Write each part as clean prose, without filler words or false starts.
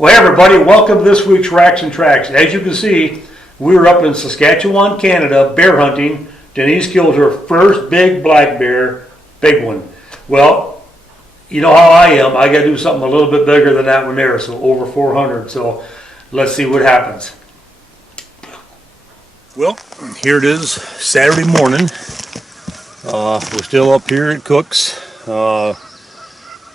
Well, hey everybody, welcome to this week's Racks and Tracks. As you can see, we were up in Saskatchewan, Canada, bear hunting. Denise killed her first big black bear, big one. Well, you know how I am. I got to do something a little bit bigger than that one there, so over 400. So let's see what happens. Well, here it is, Saturday morning. We're still up here at Cook's.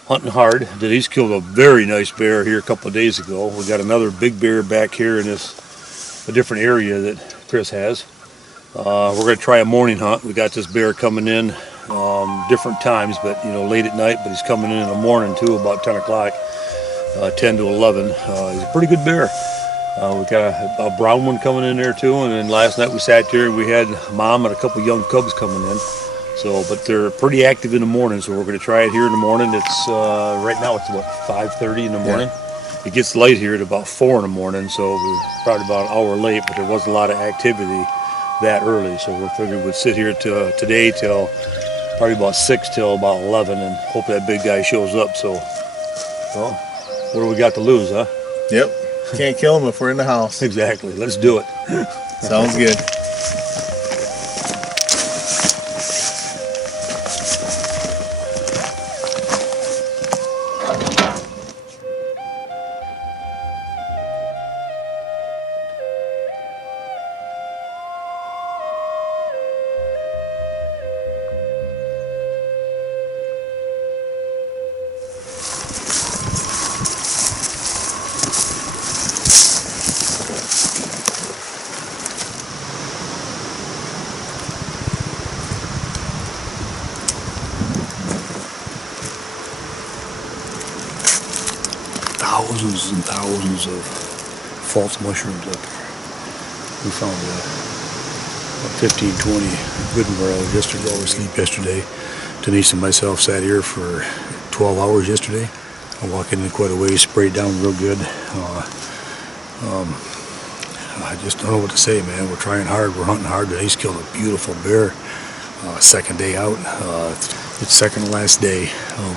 Hunting hard. Denise killed a very nice bear here a couple of days ago. We got another big bear back here in a different area that Chris has. We're going to try a morning hunt. We got this bear coming in different times, but late at night. But he's coming in the morning too, about 10 o'clock, 10 to 11. He's a pretty good bear. We got a brown one coming in there too. And then last night we sat there and we had Mom and a couple young cubs coming in. So, but they're pretty active in the morning, so we're going to try it here in the morning. It's right now it's what, 5:30 in the morning. Yeah. It gets light here at about 4 in the morning, so we're probably about an hour late. But there wasn't a lot of activity that early, so we figured we'd sit here today till probably about 6 till about 11, and hope that big guy shows up. So, well, what do we got to lose, huh? Yep. Can't kill him if we're in the house. Exactly. Let's do it. Sounds good. Thousands and thousands of false mushrooms up here. We found 15, 20 good morels yesterday. While we sleep yesterday. Denise and myself sat here for 12 hours yesterday. I walked in quite a ways, sprayed down real good. I just don't know what to say, man. We're trying hard, we're hunting hard. Denise killed a beautiful bear. Second day out. It's second to last day.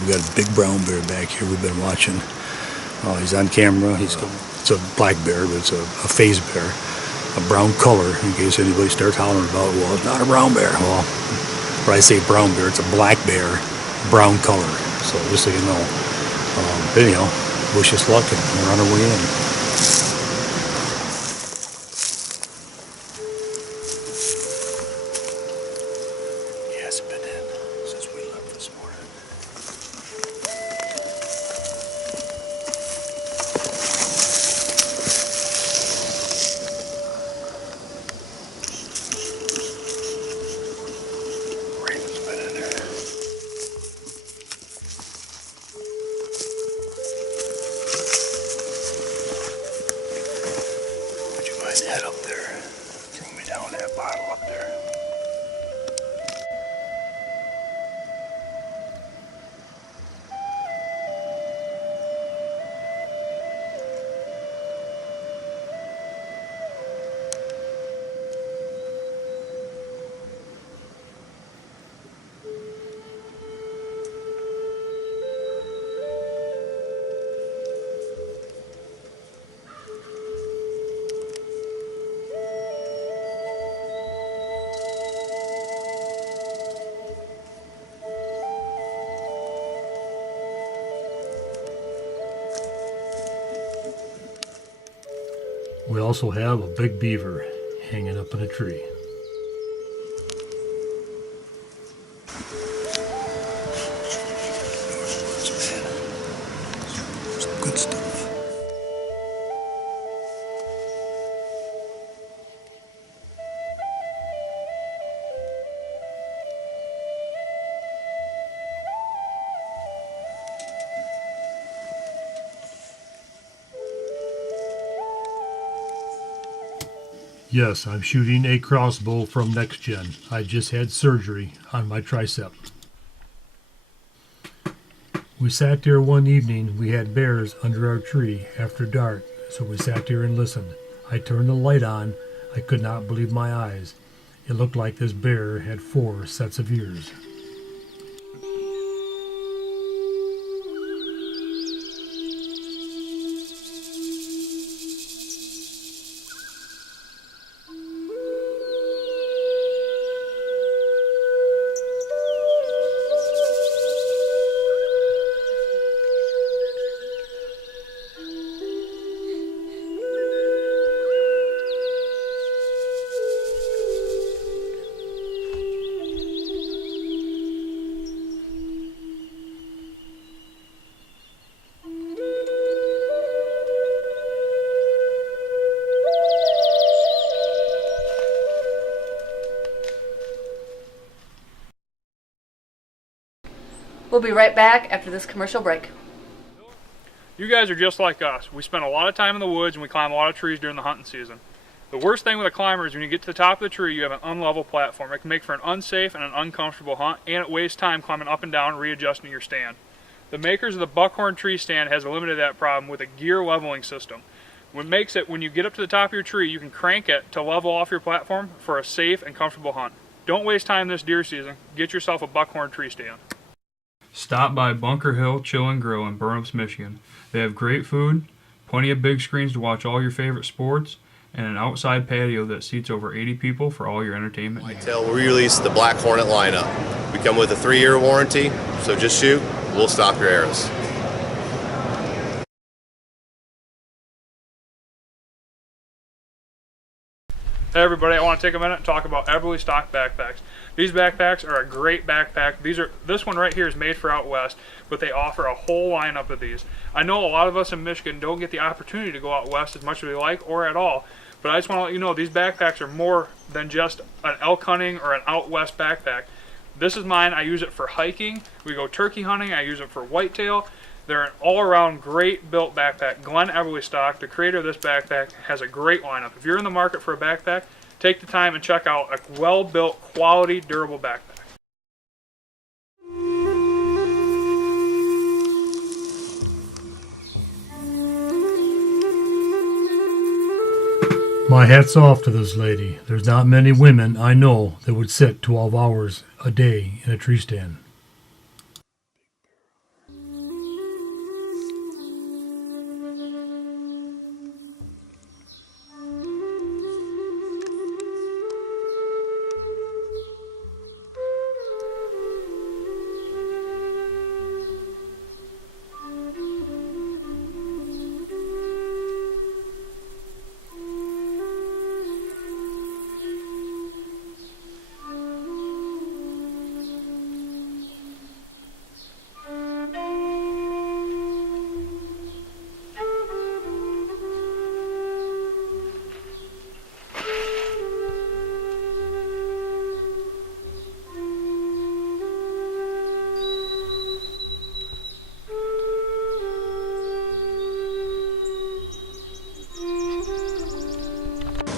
We got a big brown bear back here we've been watching. He's on camera. It's a black bear, but it's a phase bear, a brown color. In case anybody starts hollering about, well, it's not a brown bear. Well, when I say brown bear, it's a black bear, brown color. So just so you know. But anyhow, wish us luck, and we're on our way in. He hasn't been in since we left this morning. Head up there. Throw me down that bottle up there. We also have a big beaver hanging up in a tree. Some good stuff. Yes, I'm shooting a crossbow from Next Gen. I just had surgery on my tricep. We sat there one evening. We had bears under our tree after dark, so we sat there and listened. I turned the light on. I could not believe my eyes. It looked like this bear had 4 sets of ears. We'll be right back after this commercial break. You guys are just like us. We spend a lot of time in the woods and we climb a lot of trees during the hunting season. The worst thing with a climber is when you get to the top of the tree, you have an unlevel platform. It can make for an unsafe and an uncomfortable hunt, and it wastes time climbing up and down and readjusting your stand. The makers of the Buckhorn tree stand has eliminated that problem with a gear leveling system. What makes it, when you get up to the top of your tree, you can crank it to level off your platform for a safe and comfortable hunt. Don't waste time this deer season. Get yourself a Buckhorn tree stand. Stop by Bunker Hill Chill and Grill in Burnups, Michigan. They have great food, plenty of big screens to watch all your favorite sports, and an outside patio that seats over 80 people for all your entertainment needs. Whitetail, we released the Black Hornet lineup. We come with a 3-year warranty, so just shoot, we'll stop your arrows. Hey everybody, I want to take a minute and talk about Eberly Stock backpacks. These backpacks are a great backpack. This one right here is made for out west, but they offer a whole lineup of these. I know a lot of us in Michigan don't get the opportunity to go out west as much as we like or at all, but I just want to let you know these backpacks are more than just an elk hunting or an out west backpack. This is mine. I use it for hiking. We go turkey hunting. I use it for whitetail. They're an all-around great built backpack. Glenn Eberly Stock, the creator of this backpack, has a great lineup. If you're in the market for a backpack, take the time and check out a well-built, quality, durable backpack. My hat's off to this lady. There's not many women I know that would sit 12 hours a day in a tree stand.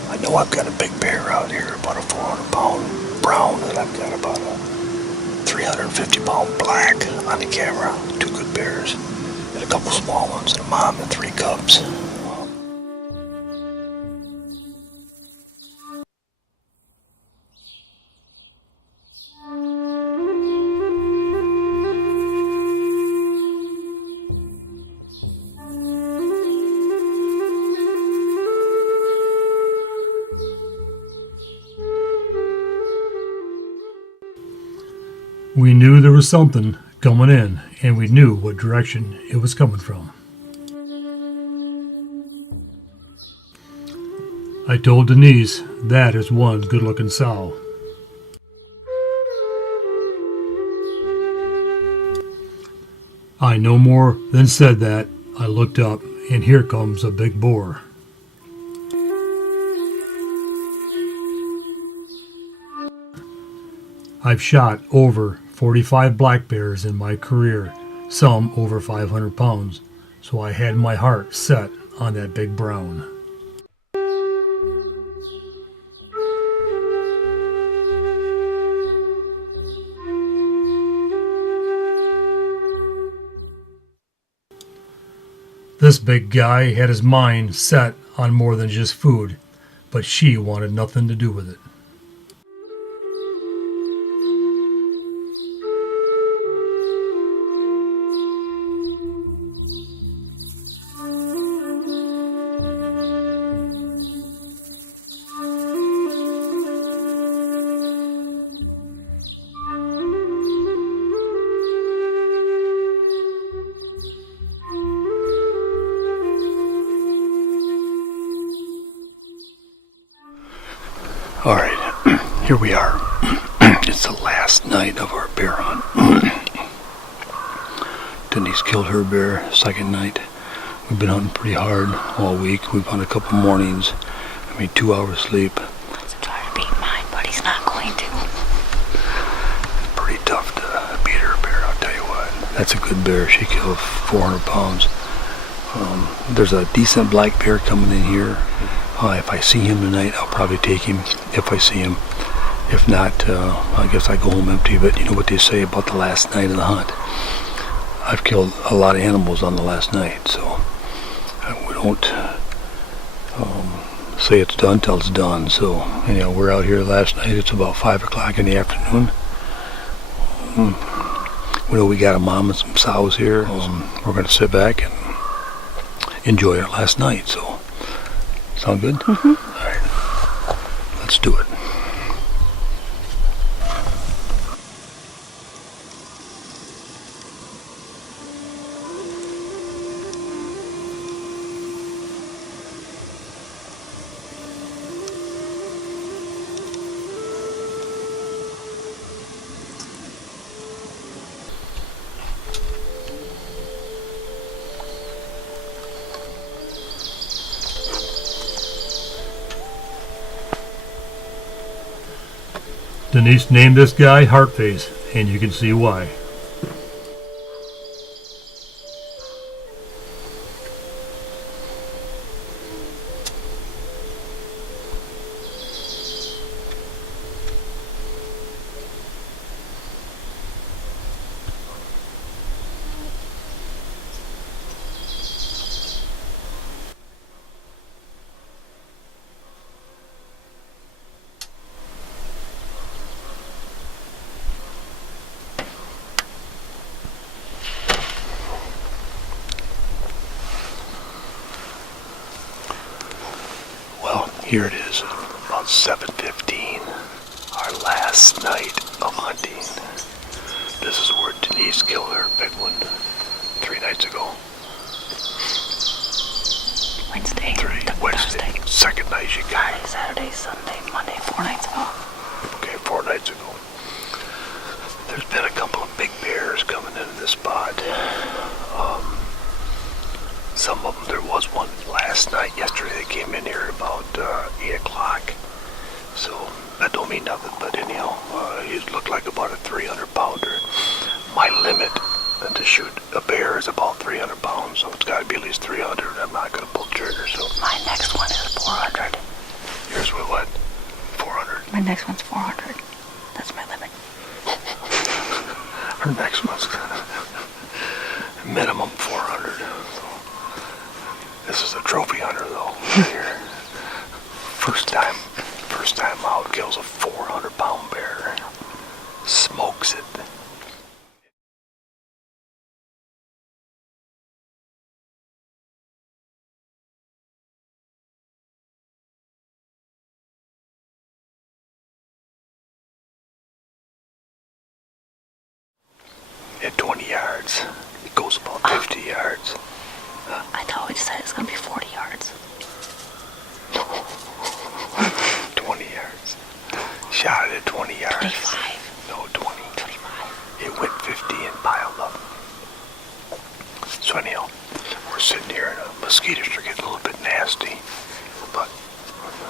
I know I've got a big bear out here, about a 400-pound brown, and I've got about a 350-pound black on the camera. 2 good bears, and a couple small ones, and a mom and 3 cubs. We knew there was something coming in, and we knew what direction it was coming from. I told Denise that is one good-looking sow. I no more than said that. I looked up, and here comes a big boar. I've shot over 45 black bears in my career, some over 500 pounds, so I had my heart set on that big brown. This big guy had his mind set on more than just food, but she wanted nothing to do with it. All right, here we are. It's the last night of our bear hunt. Denise killed her bear second night. We've been hunting pretty hard all week. We've hunted a couple mornings. 2 hours sleep. Let's try to beat mine, but he's not going to. It's pretty tough to beat her bear, I'll tell you what. That's a good bear. She killed 400 pounds. There's a decent black bear coming in here. If I see him tonight, I'll probably take him if I see him. If not, I guess I go home empty. But you know what they say about the last night of the hunt. I've killed a lot of animals on the last night, so we don't say it's done till it's done. So anyhow, we're out here last night. It's about 5 o'clock in the afternoon. We know we got a mom and some sows here. We're going to sit back and enjoy our last night. So, sound good? Mm-hmm. All right, let's do it. Denise named this guy Heartface, and you can see why. Here it is, about 7:15, our last night of hunting. This is where Denise killed her big one 3 nights ago. Wednesday. Wednesday. Thursday. Second night she got Friday, Saturday, Sunday, Monday, 4 nights ago. Okay, 4 nights ago. There's been a couple of big bears coming into this spot. Some of them, there was one last night, yesterday, they came in here about 8 o'clock. So, that don't mean nothing, but anyhow, it looked like about a 300-pounder. My limit to shoot a bear is about 300 pounds, so it's got to be at least 300. I'm not going to pull the trigger, so. My next one is 400. Yours was what? 400? My next one's 400. That's my limit. Her next one's minimum 400. So. This is a trophy hunter, though. Here, first time out, kills a 400-pound bear, smokes it. At 20 yards, it goes about 50 yards. I thought we decided it's going to be 40 yards. 20 yards. Shot it at 20 yards. 25. No, 20. 25. It went 50 and piled up. So anyhow, we're sitting here and the mosquitoes are getting a little bit nasty. But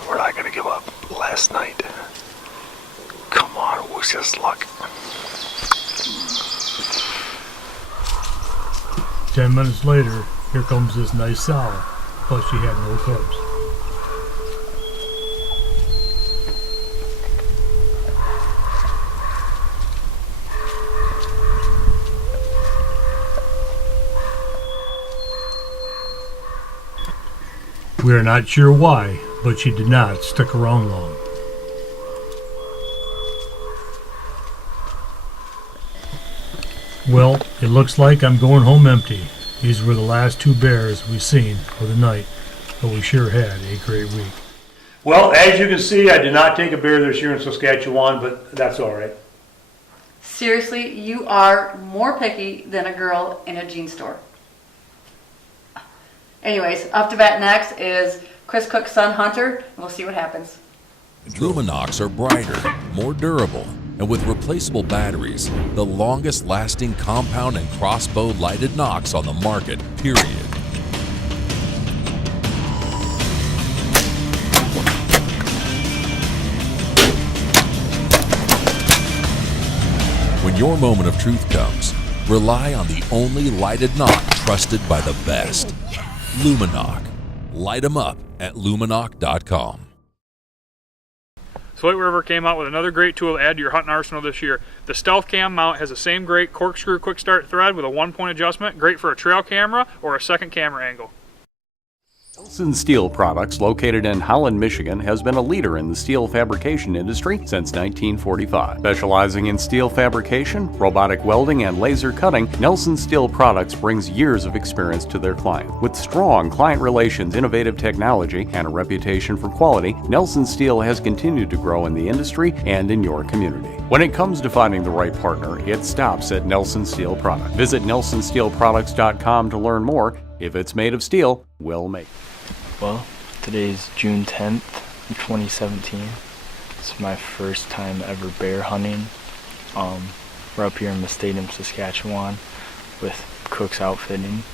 we're not going to give up. Last night, come on, it was just luck. 10 minutes later, here comes this nice sow, but she had no cubs. We are not sure why, but she did not stick around long. Well, it looks like I'm going home empty. These were the last 2 bears we seen for the night, but we sure had a great week. Well, as you can see, I did not take a bear this year in Saskatchewan, but that's all right. Seriously, you are more picky than a girl in a jean store. Anyways, up to bat next is Chris Cook's son Hunter, and we'll see what happens. Luminox are brighter, more durable, and with replaceable batteries, the longest lasting compound and crossbow lighted Nox on the market, period. When your moment of truth comes, Rely on the only lighted knock trusted by the best. Luminoc. Light 'em up at luminoc.com. Slate River came out with another great tool to add to your hunting arsenal this year. The Stealth Cam mount has the same great corkscrew quick start thread with a 1-point adjustment, great for a trail camera or a second camera angle. Nelson Steel Products, located in Holland, Michigan, has been a leader in the steel fabrication industry since 1945. Specializing in steel fabrication, robotic welding, and laser cutting, Nelson Steel Products brings years of experience to their clients. With strong client relations, innovative technology, and a reputation for quality, Nelson Steel has continued to grow in the industry and in your community. When it comes to finding the right partner, it stops at Nelson Steel Products. Visit nelsonsteelproducts.com to learn more. If it's made of steel, we'll make it. Well, today's June 10th, 2017. It's my first time ever bear hunting. We're up here in Stadium, Saskatchewan with Cook's Outfitting.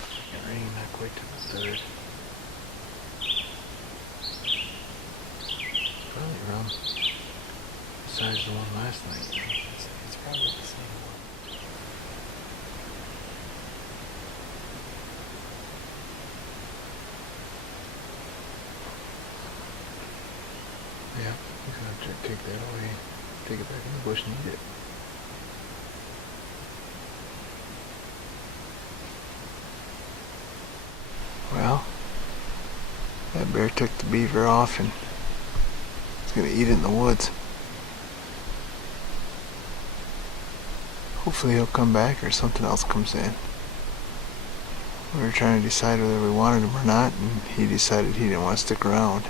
It's raining that quick to the third. Probably around the size of the one last night. It's probably the same one. Yeah, he's gonna have to take that away, take it back in the bush and eat it. Well, that bear took the beaver off and he's gonna eat it in the woods. Hopefully he'll come back or something else comes in. We were trying to decide whether we wanted him or not, and he decided he didn't want to stick around.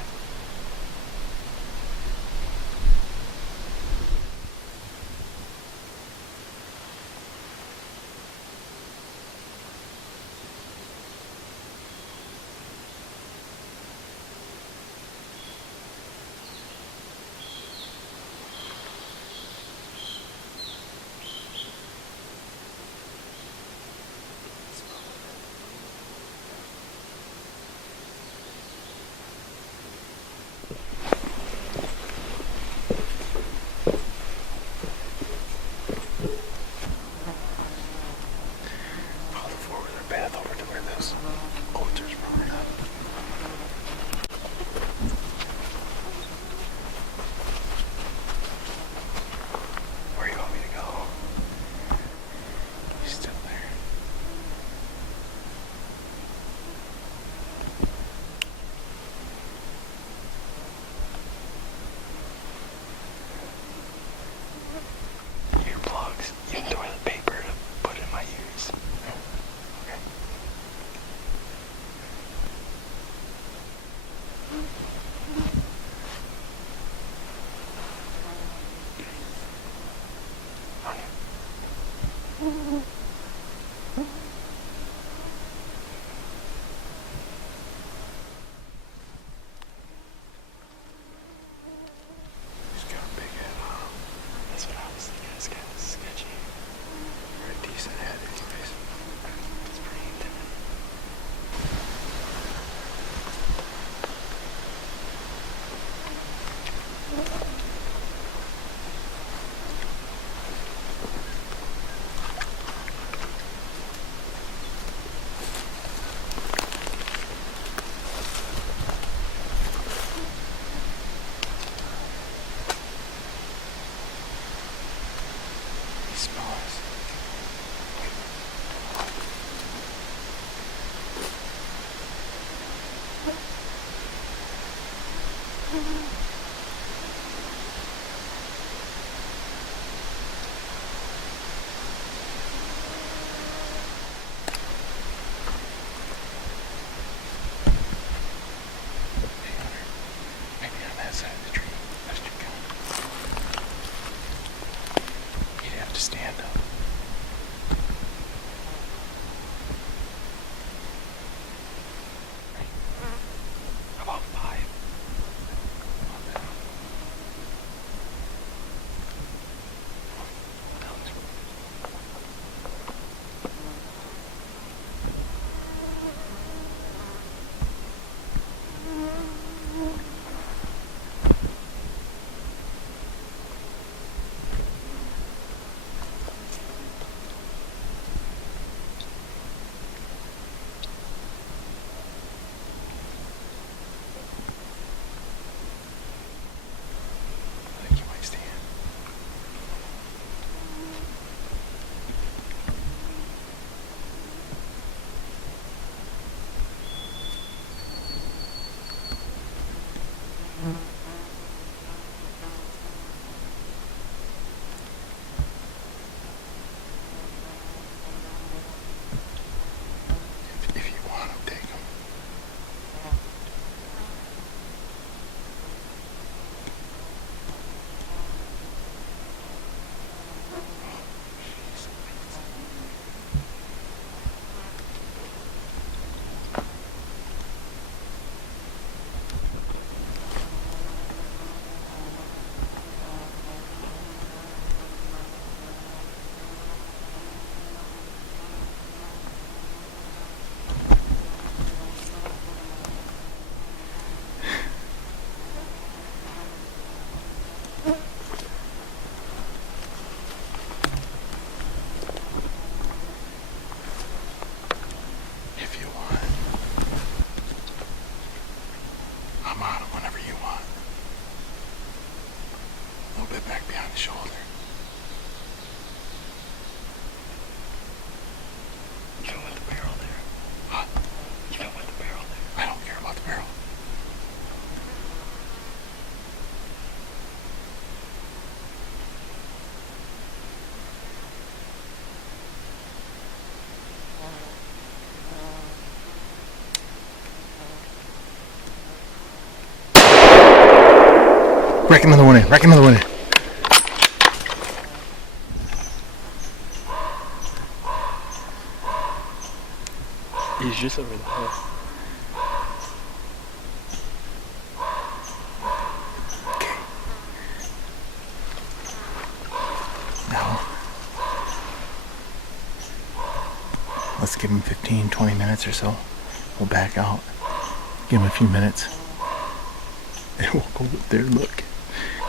Rack another one in. Rack another one in. He's just over the hill. Now, let's give him 15, 20 minutes or so. We'll back out. Give him a few minutes. And we'll go up there and look.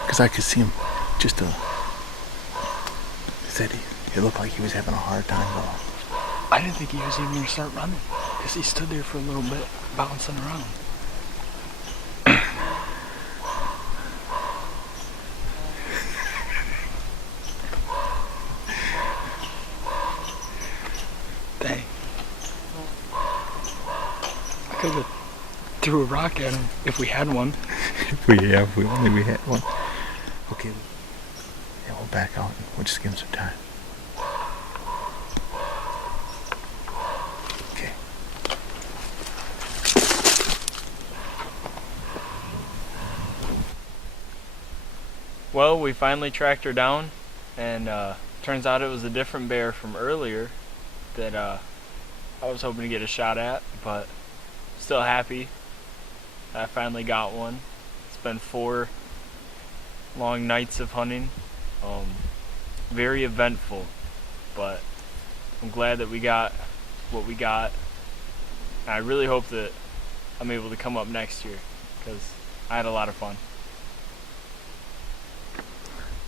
Because I could see him just he said it looked like he was having a hard time going. I didn't think he was even going to start running. Because he stood there for a little bit, bouncing around. Dang. I could have threw a rock at him if we had one. If we only had one. Okay. Yeah, we'll back out. We'll just give him some time. Okay. Well, we finally tracked her down, and turns out it was a different bear from earlier that I was hoping to get a shot at, but still happy I finally got one. It's been 4 long nights of hunting, very eventful, but I'm glad that we got what we got. And I really hope that I'm able to come up next year, because I had a lot of fun.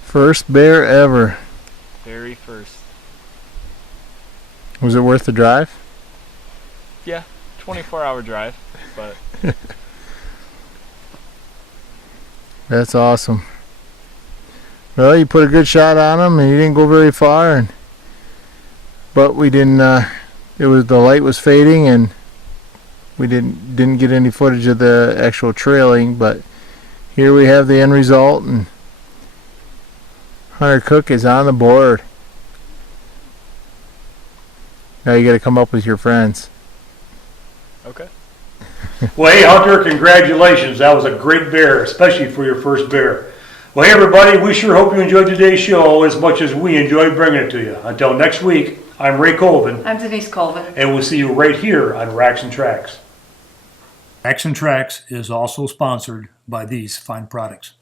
First bear ever. Very first. Was it worth the drive? Yeah, 24-hour drive, but That's awesome. Well, you put a good shot on him, and he didn't go very far. But we didn't. The light was fading, and we didn't get any footage of the actual trailing. But here we have the end result, and Hunter Cook is on the board. Now you got to come up with your friends. okay. Well, hey, Hunter, congratulations. That was a great bear, especially for your first bear. Well, hey, everybody, we sure hope you enjoyed today's show as much as we enjoyed bringing it to you. Until next week, I'm Ray Colvin. I'm Denise Colvin. And we'll see you right here on Racks and Tracks. Racks and Tracks is also sponsored by these fine products.